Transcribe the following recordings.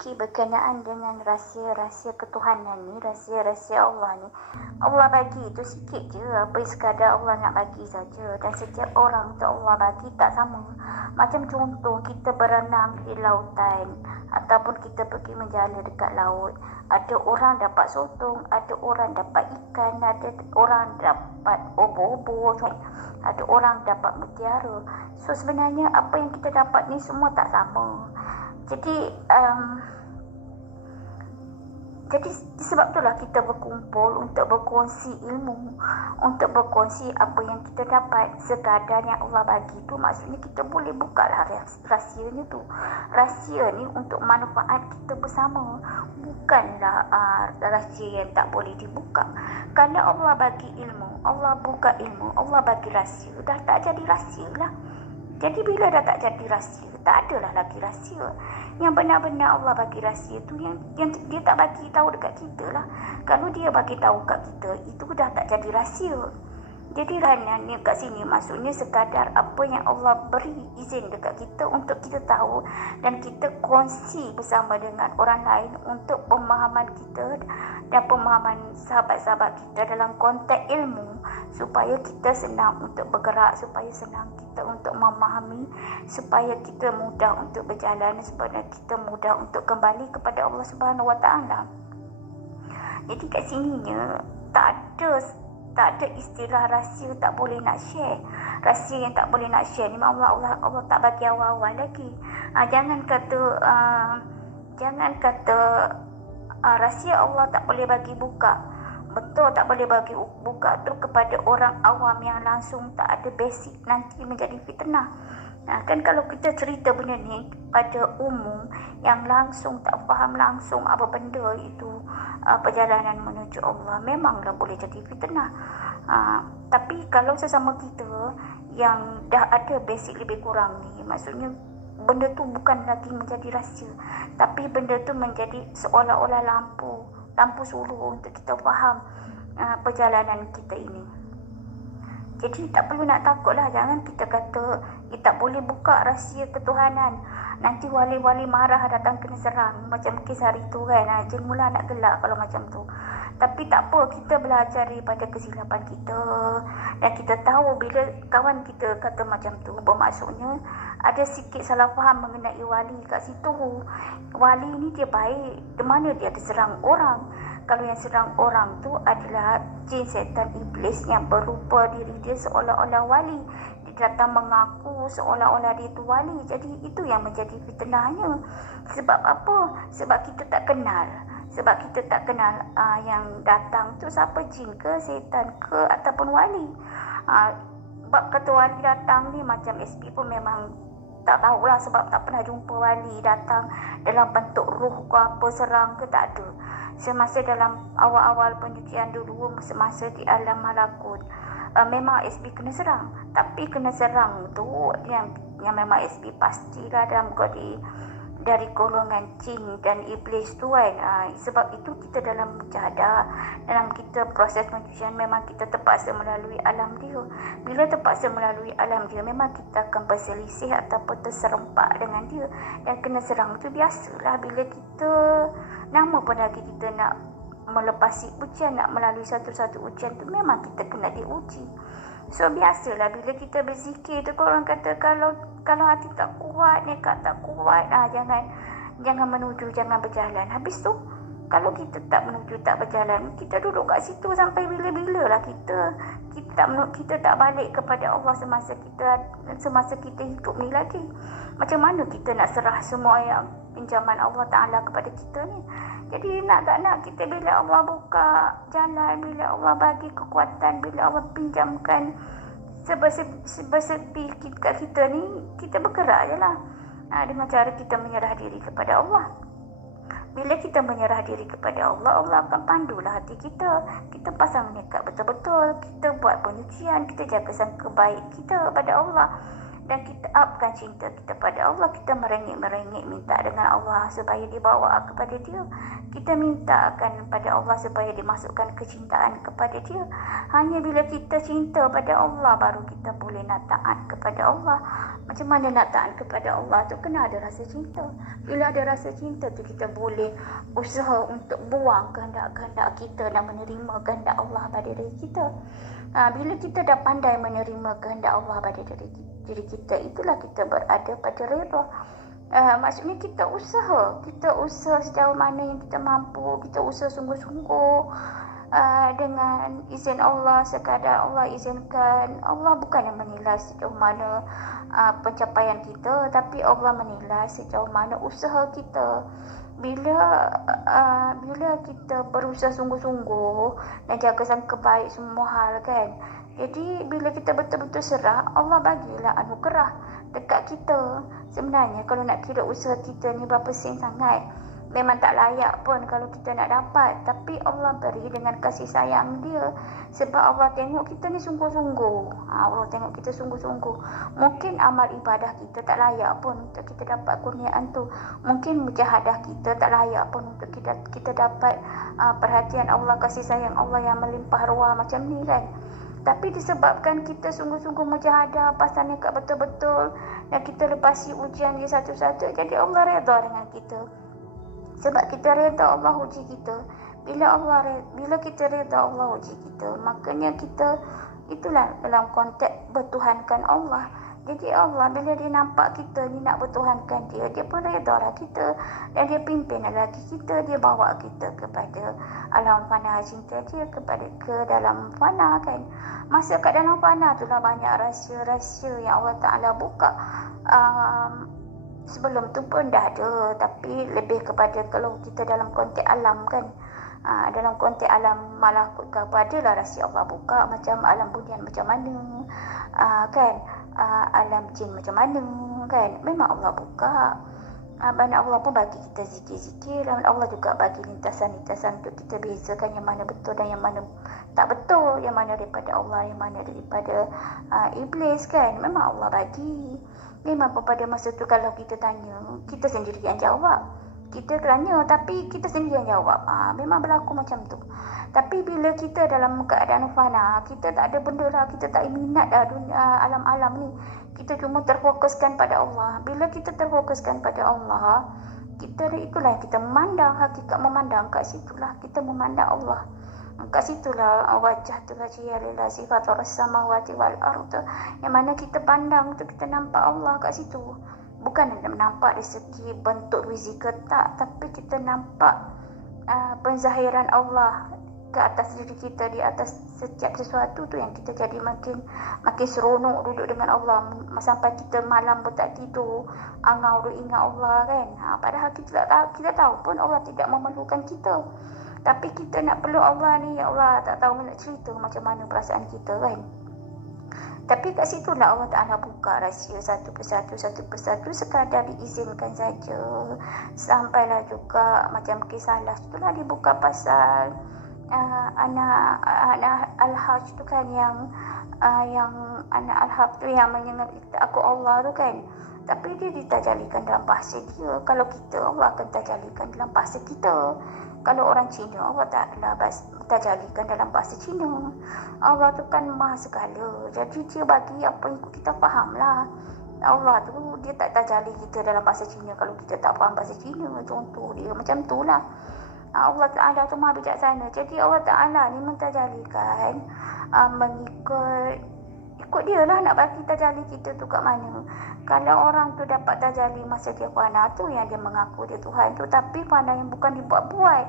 fikir berkenaan dengan rahsia-rahsia ketuhanan ni, rahsia-rahsia Allah ni, Allah bagi tu sikit je, apa sekadar Allah nak bagi saja. Dan setiap orang tu Allah bagi tak sama. Macam contoh kita berenang di lautan ataupun kita pergi menjala dekat laut, ada orang dapat sotong, ada orang dapat ikan, ada orang dapat obo-obo, ada orang dapat mutiara. So sebenarnya apa yang kita dapat ni semua tak sama. Jadi sebab itulah kita berkumpul untuk berkongsi ilmu, untuk berkongsi apa yang kita dapat. Sekadar yang Allah bagi tu, maksudnya kita boleh buka lah rahsianya tu. Rahsia ni untuk manfaat kita bersama, bukanlah rahsia yang tak boleh dibuka. Kalau Allah bagi ilmu, Allah buka ilmu, Allah bagi rahsia, dah tak jadi rahsia lah. Jadi bila dah tak jadi rahsia, tak adalah lagi rahsia. Yang benar-benar Allah bagi rahsia tu yang dia tak bagi tahu dekat kita lah. Kalau dia bagi tahu kat kita, itu dah tak jadi rahsia. Jadi rahsia kat sini maksudnya sekadar apa yang Allah beri izin dekat kita untuk kita tahu dan kita kongsi bersama dengan orang lain untuk pemahaman kita dan pemahaman sahabat-sahabat kita dalam konteks ilmu, supaya kita senang untuk bergerak, supaya senang kita untuk memahami, supaya kita mudah untuk berjalan, supaya kita mudah untuk kembali kepada Allah Subhanahu Wa Taala. Jadi kat sininya tak ada istilah rahsia tak boleh nak share. Rahsia yang tak boleh nak share ni Allah tak bagi awal-awal lagi. Jangan kata rahsia Allah tak boleh bagi buka. Betul tak boleh bagi buka tu kepada orang awam yang langsung tak ada basic, nanti menjadi fitnah. Kan kalau kita cerita benda ni pada umum yang langsung tak faham langsung apa benda itu perjalanan menuju Allah, memanglah boleh jadi fitnah. Tapi kalau sesama kita yang dah ada basic lebih kurang ni, maksudnya benda tu bukan lagi menjadi rahsia, tapi benda tu menjadi seolah-olah lampu suluh untuk kita faham perjalanan kita ini. Jadi tak perlu nak takutlah. Jangan kita kata tak boleh buka rahsia ketuhanan, nanti wali-wali marah datang kena serang. Macam kes hari tu kan, jin mula nak gelak kalau macam tu. Tapi tak apa, kita belajar daripada kesilapan kita. Dan kita tahu bila kawan kita kata macam tu, bermaksudnya ada sikit salah faham mengenai wali kat situ. Wali ni dia baik, di mana dia ada serang orang. Kalau yang serang orang tu adalah jin, setan, iblis yang berupa diri dia seolah-olah wali. Dia datang mengaku seolah-olah dia tu wali. Jadi itu yang menjadi fitnahnya. Sebab apa? Sebab kita tak kenal. Yang datang tu siapa, jin ke, setan ke, ataupun wali. Bab kata wali datang ni macam SP pun memang tak tahulah, sebab tak pernah jumpa wali datang dalam bentuk roh ke apa, serang ke, tak ada. Semasa dalam awal-awal pencucian dulu, semasa di alam malakut, memang SB kena serang. Tapi kena serang tu yang memang SB pastilah dalam dari golongan jin dan iblis tu kan. Sebab itu kita dalam mujahadah, dalam kita proses pencucian, memang kita terpaksa melalui alam dia. Bila terpaksa melalui alam dia, memang kita akan berselisih ataupun terserempak dengan dia. Dan kena serang tu biasalah. Bila kita nama pun lagi kita nak melepasi ujian, nak melalui satu-satu ujian tu, memang kita kena diuji. So biasalah bila kita berzikir tu, orang kata kalau hati tak kuat, nekat tak kuat, jangan menuju, jangan berjalan. Habis tu kalau kita tak menuju, tak berjalan, kita duduk kat situ sampai bila-bila lah kita tak balik kepada Allah semasa kita hidup ni lagi. Macam mana kita nak serah semua yang pinjaman Allah Ta'ala kepada kita ni? Jadi nak tak nak kita, bila Allah buka jalan, bila Allah bagi kekuatan, bila Allah pinjamkan sebesepi kita ni, kita bergerak je lah. Dengan cara kita menyerah diri kepada Allah. Bila kita menyerah diri kepada Allah, Allah akan pandulah hati kita. Kita pasang niat betul-betul, kita buat penyucian, kita jaga sangka baik kita pada Allah. Dan kita upkan cinta kita pada Allah. Kita merengek-merengek minta dengan Allah supaya dibawa kepada dia. Kita minta akan pada Allah supaya dimasukkan kecintaan kepada dia. Hanya bila kita cinta pada Allah, baru kita boleh nak taat kepada Allah. Macam mana nak taat kepada Allah tu kena ada rasa cinta. Bila ada rasa cinta tu kita boleh usaha untuk buang kehendak-kehendak kita dan menerima kehendak Allah pada diri kita. Bila kita dah pandai menerima kehendak Allah pada diri kita, itulah kita berada pada redha. Maksudnya kita usaha sejauh mana yang kita mampu, kita usaha sungguh-sungguh dengan izin Allah, sekadar Allah izinkan. Allah bukan yang menilai sejauh mana pencapaian kita, tapi Allah menilai sejauh mana usaha kita. Bila kita berusaha sungguh-sungguh dan jaga sangka baik semua hal kan, jadi bila kita betul-betul serah, Allah bagilah anugerah dekat kita. Sebenarnya kalau nak kira usaha kita ni berapa sen sangat, memang tak layak pun kalau kita nak dapat. Tapi Allah beri dengan kasih sayang dia. Sebab Allah tengok kita ni sungguh-sungguh. Allah tengok kita sungguh-sungguh. Mungkin amal ibadah kita tak layak pun untuk kita dapat kurniaan tu. Mungkin mujahadah kita tak layak pun untuk kita dapat perhatian Allah, kasih sayang Allah yang melimpah ruah macam ni kan. Tapi disebabkan kita sungguh-sungguh mujahadah, pasal nekat betul-betul, dan kita lepasi ujian dia satu-satu, jadi Allah redha dengan kita. Sebab kita redha, Allah uji kita. Bila kita redha, Allah uji kita. Makanya kita itulah dalam konteks bertuhankan Allah. Jadi Allah bila dia nampak kita ni nak bertuhankan dia pun redha lah kita, dan dia pimpin lagi kita, dia bawa kita kepada alam fana, cinta dia ke dalam fana kan. Masa kat dalam fana tu lah banyak rahsia-rahsia yang Allah Ta'ala buka. Sebelum tu pun dah ada, tapi lebih kepada kalau kita dalam konteks alam kan. Dalam konteks alam malakut ke apa, adalah rahsia Allah buka, macam alam bunian macam mana kan, alam jin macam mana kan, memang Allah buka. Banyak Allah pun bagi kita zikir-zikir, dan Allah juga bagi lintasan-lintasan untuk kita bezakan yang mana betul dan yang mana tak betul, yang mana daripada Allah, yang mana daripada iblis kan. Memang Allah bagi. Memang pada masa tu kalau kita tanya, kita sendiri yang jawab. Kita tanya tapi kita sendiri yang jawab. Memang berlaku macam tu. Tapi bila kita dalam keadaan fana, kita tak ada benda lah, kita tak minat dah dunia alam-alam ni. Kita cuma terfokuskan pada Allah. Bila kita terfokuskan pada Allah, itulah yang kita memandang, hakikat memandang. Kat situlah kita memandang Allah. Kat situlah wajah tu lillah sifatul samawati wal ardh. Yang mana kita pandang tu, kita nampak Allah kat situ. Bukan nampak dari segi bentuk fizikal tak, tapi kita nampak penzahiran Allah ke atas diri kita, di atas setiap sesuatu tu yang kita jadi makin seronok duduk dengan Allah, sampai kita malam pun tak tidur, angau duk ingat Allah kan. Padahal kita tahu pun Allah tidak memerlukan kita, tapi kita nak peluk Allah ni, ya Allah tak tahu nak cerita macam mana perasaan kita kan. Tapi kat situlah Allah Ta'ala buka rahsia satu persatu, sekadar diizinkan saja. Sampailah juga macam kisah Al-Hajj tu lah, dibuka pasal anak Al-Hajj tu kan, yang anak Al-Hajj tu yang menyengat aku Allah tu kan. Tapi dia ditajalikan dalam bahasa dia. Kalau kita, Allah akan tajalikan dalam bahasa kita. Kalau orang Cina, Allah Ta'ala tajalikan dalam bahasa Cina. Allah tu kan maha segala, jadi dia bagi apa yang kita faham lah. Allah tu dia tak tajali kita dalam bahasa Cina kalau kita tak faham bahasa Cina. Contoh dia macam tu lah. Allah Ta'ala tu maha bijaksana. Jadi Allah Ta'ala ni mentajalikan ikut dia lah nak bagi tajali kita tu kat mana. Kalau orang tu dapat tajali masa dia fana tu, yang dia mengaku dia Tuhan tu, tapi fana yang bukan dibuat-buat.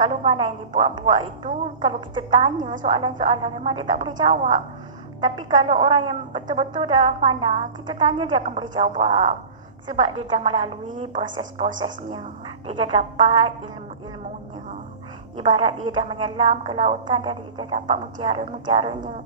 Kalau fana yang dibuat-buat itu, kalau kita tanya soalan-soalan memang dia tak boleh jawab. Tapi kalau orang yang betul-betul dah fana, kita tanya dia akan boleh jawab. Sebab dia dah melalui proses-prosesnya. Dia dah dapat ilmu-ilmunya. Ibarat dia dah menyelam ke lautan, dan dia dah dapat mutiara-mutiaranya.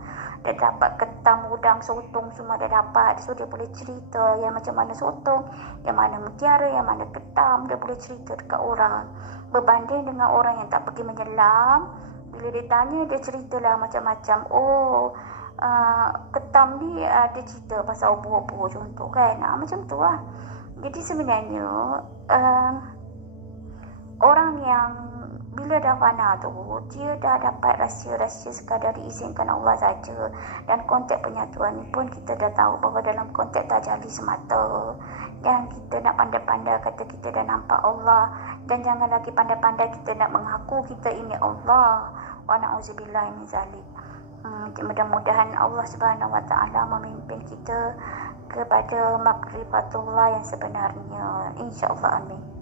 Dia dapat ketam, udang, sotong semua dah dapat. So dia boleh cerita yang macam mana sotong, yang mana mutiara, yang mana ketam. Dia boleh cerita dekat orang. Berbanding dengan orang yang tak pergi menyelam, bila dia tanya, dia ceritalah macam-macam. Ketam ni dia cerita pasal obor-obor contoh kan. Macam tu lah. Jadi sebenarnya orang yang bila dah fana tu, dia dah dapat rahsia-rahsia sekadar diizinkan Allah saja. Dan konteks penyatuan ni pun kita dah tahu bahawa dalam konteks tajalli semata. Dan kita nak pandai-pandai kata kita dah nampak Allah. Dan jangan lagi pandai-pandai kita nak mengaku kita ini Allah. Wa na'udzubillah min zalik. Mudah-mudahan Allah Subhanahu Wa Taala memimpin kita kepada makrifatullah yang sebenarnya. InsyaAllah, amin.